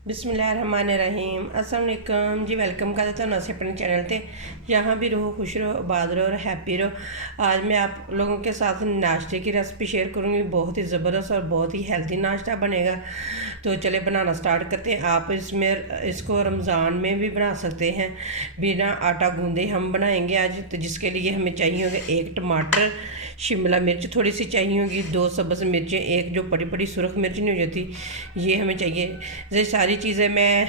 बिस्मिल्लाहिर्रहमानिर्रहीम अस्सलाम वालेकुम जी। वेलकम कर देता हूँ नसे अपने चैनल पे। यहाँ भी रहो, खुश रहो, आबाद रहो और हैप्पी रहो। आज मैं आप लोगों के साथ नाश्ते की रेसिपी शेयर करूँगी। बहुत ही ज़बरदस्त और बहुत ही हेल्दी नाश्ता बनेगा। तो चले बनाना स्टार्ट करते हैं। आप इसको रमज़ान में भी बना सकते हैं, बिना आटा गूंदे हम बनाएंगे आज। तो जिसके लिए हमें चाहिए होगा 1 टमाटर, शिमला मिर्च थोड़ी सी चाहिए होगी, 2 सब्ज़ मिर्चें, एक जो बड़ी बड़ी सुरख मिर्च नहीं हो जाती, ये हमें चाहिए। ये सारी चीज़ें मैं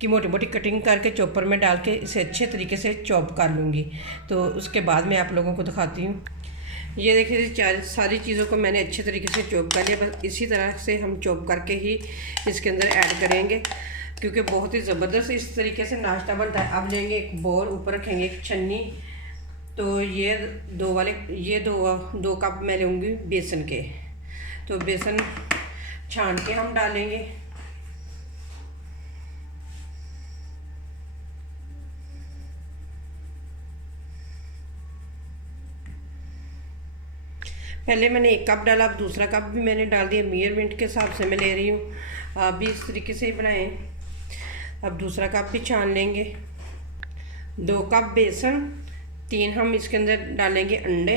कि मोटी मोटी कटिंग करके चॉपर में डाल के इसे अच्छे तरीके से चॉप कर लूँगी। तो उसके बाद मैं आप लोगों को दिखाती हूँ। ये देखिए, सारी चीज़ों को मैंने अच्छे तरीके से चॉप कर लिया। बस इसी तरह से हम चॉप करके ही इसके अंदर ऐड करेंगे, क्योंकि बहुत ही ज़बरदस्त इस तरीके से नाश्ता बनता है। अब लेंगे एक बोल, ऊपर रखेंगे एक छन्नी। तो ये दो कप मैं लूँगी बेसन के। तो बेसन छान के हम डालेंगे। पहले मैंने 1 कप डाला, अब दूसरा कप भी मैंने डाल दिया। मेजरमेंट के हिसाब से मैं ले रही हूँ, आप भी इस तरीके से ही बनाएं। अब दूसरा कप भी छान लेंगे। 2 कप बेसन, 3 हम इसके अंदर डालेंगे अंडे।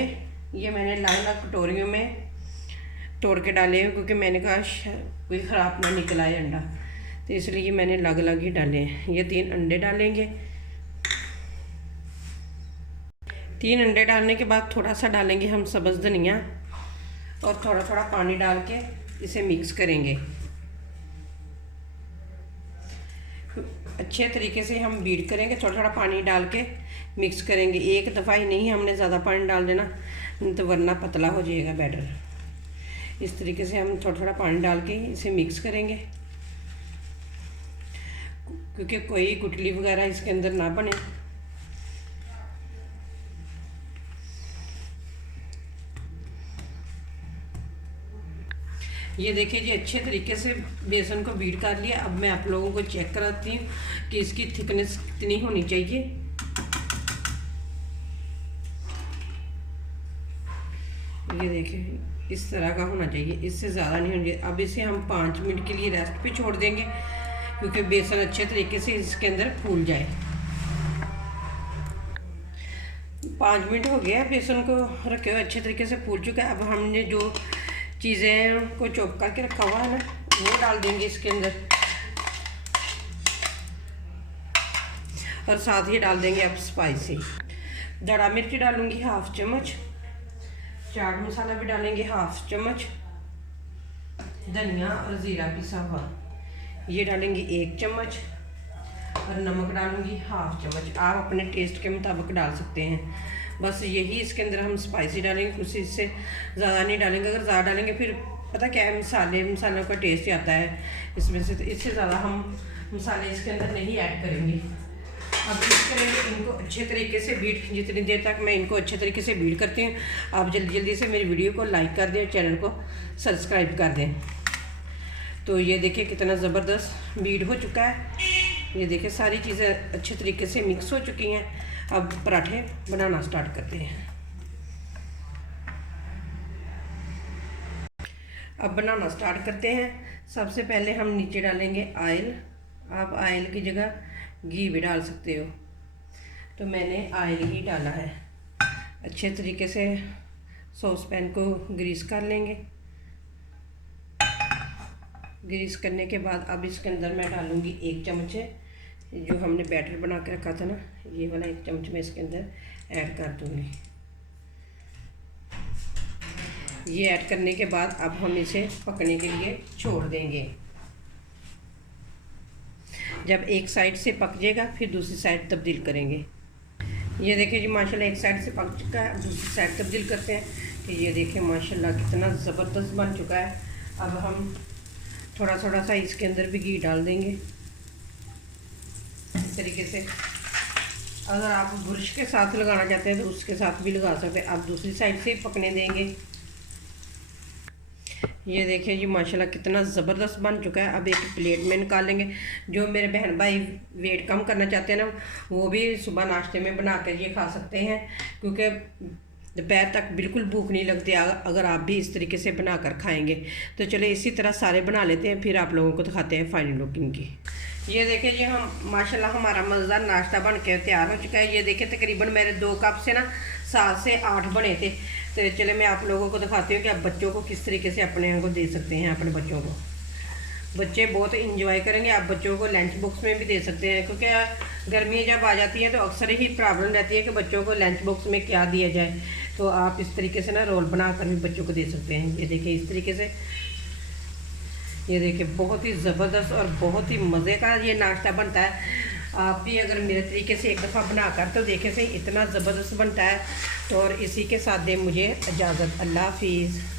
ये मैंने लाल लाल कटोरियों में तोड़ के डाले हैं, क्योंकि मैंने कहा कोई ख़राब ना निकल आए अंडा, तो इसलिए मैंने अलग अलग ही डाले हैं। ये 3 अंडे डालेंगे। 3 अंडे डालने के बाद थोड़ा सा डालेंगे हम सब्ज़ धनिया, और थोड़ा थोड़ा पानी डाल के इसे मिक्स करेंगे। अच्छे तरीके से हम बीट करेंगे, थोड़ा थोड़ा पानी डाल के मिक्स करेंगे। एक दफ़ा ही नहीं, हमने ज़्यादा पानी डाल देना, तो वरना पतला हो जाएगा बैटर। इस तरीके से हम थोड़ा थोड़ा पानी डाल के इसे मिक्स करेंगे, क्योंकि कोई गुठली वगैरह इसके अंदर ना बने। ये देखिए जी, अच्छे तरीके से बेसन को बीट कर लिया। अब मैं आप लोगों को चेक कराती हूँ कि इसकी थिकनेस कितनी होनी चाहिए। ये देखिए, इस तरह का होना चाहिए, इससे ज़्यादा नहीं होना चाहिए। अब इसे हम 5 मिनट के लिए रेस्ट पे छोड़ देंगे, क्योंकि बेसन अच्छे तरीके से इसके अंदर फूल जाए। 5 मिनट हो गया, बेसन को रखे हुए अच्छे तरीके से फूल चुका है। अब हमने जो चीज़ें को चॉप करके रखा हुआ है ना, वो डाल देंगे इसके अंदर, और साथ ही डाल देंगे अब स्पाइसी। दड़ा मिर्च डालूंगी 1/2 चम्मच, चाट मसाला भी डालेंगे 1/2 चम्मच, धनिया और ज़ीरा पिसा हुआ ये डालेंगे 1 चम्मच, और नमक डालूंगी 1/2 चम्मच। आप अपने टेस्ट के मुताबिक डाल सकते हैं। बस यही इसके अंदर हम स्पाइसी डालेंगे, कुछ इससे ज़्यादा नहीं डालेंगे। अगर ज़्यादा डालेंगे फिर पता क्या है, मसालों का टेस्ट आता है इसमें से, तो इससे ज़्यादा हम मसाले इसके अंदर नहीं ऐड करेंगे। अब बीट करेंगे इनको अच्छे तरीके से। बीट जितनी देर तक मैं इनको अच्छे तरीके से बीट करती हूँ, आप जल्दी जल्दी से मेरी वीडियो को लाइक कर दें, चैनल को सब्सक्राइब कर दें। तो ये देखिए कितना ज़बरदस्त बीट हो चुका है। ये देखिए, सारी चीज़ें अच्छे तरीके से मिक्स हो चुकी हैं। अब पराठे बनाना स्टार्ट करते हैं। अब बनाना स्टार्ट करते हैं। सबसे पहले हम नीचे डालेंगे ऑयल। आप ऑयल की जगह घी भी डाल सकते हो, तो मैंने ऑयल ही डाला है। अच्छे तरीके से सॉस पैन को ग्रीस कर लेंगे। ग्रीस करने के बाद अब इसके अंदर मैं डालूँगी 1 चम्मच जो हमने बैटर बना के रखा था ना, ये वाला 1 चम्मच मैं इसके अंदर ऐड कर दूँगी। ये ऐड करने के बाद अब हम इसे पकने के लिए छोड़ देंगे। जब एक साइड से पक जाएगा फिर दूसरी साइड तब्दील करेंगे। ये देखिए जी, माशाल्लाह एक साइड से पक चुका है, दूसरी साइड तब्दील करते हैं। तो ये देखिए माशाल्लाह कितना ज़बरदस्त बन चुका है। अब हम थोड़ा थोड़ा सा इसके अंदर भी घी डाल देंगे इस तरीके से। अगर आप बुर्श के साथ लगाना चाहते हैं तो उसके साथ भी लगा सकते हैं। आप दूसरी साइड से पकने देंगे। ये देखिए जी, माशाल्लाह कितना ज़बरदस्त बन चुका है। अब एक प्लेट में निकालेंगे। जो मेरे बहन भाई वेट कम करना चाहते हैं ना, वो भी सुबह नाश्ते में बना कर ये खा सकते हैं, क्योंकि दोपहर तक बिल्कुल भूख नहीं लगती अगर आप भी इस तरीके से बनाकर खाएंगे। तो चले इसी तरह सारे बना लेते हैं, फिर आप लोगों को दिखाते हैं फाइनल लुक इनकी। ये देखिए जी, हम माशाल्लाह हमारा मज़ेदार नाश्ता बन के तैयार हो चुका है। ये देखिए तकरीबन मेरे 2 कप से ना 7 से 8 बने थे। तो चले मैं आप लोगों को दिखाती हूँ कि आप बच्चों को किस तरीके से अपने को दे सकते हैं। अपने बच्चों को, बच्चे बहुत इंजॉय करेंगे। आप बच्चों को लंच बॉक्स में भी दे सकते हैं, क्योंकि गर्मी जब आ जाती है तो अक्सर ही प्रॉब्लम रहती है कि बच्चों को लंच बॉक्स में क्या दिया जाए। तो आप इस तरीके से ना रोल बना कर भी बच्चों को दे सकते हैं। ये देखिए इस तरीके से, ये देखिए बहुत ही ज़बरदस्त और बहुत ही मज़े का ये नाश्ता बनता है। आप भी अगर मेरे तरीके से एक दफ़ा बनाकर तो देखें सही, इतना ज़बरदस्त बनता है। तो और इसी के साथ दे मुझे इजाज़त। अल्लाह हाफिज़।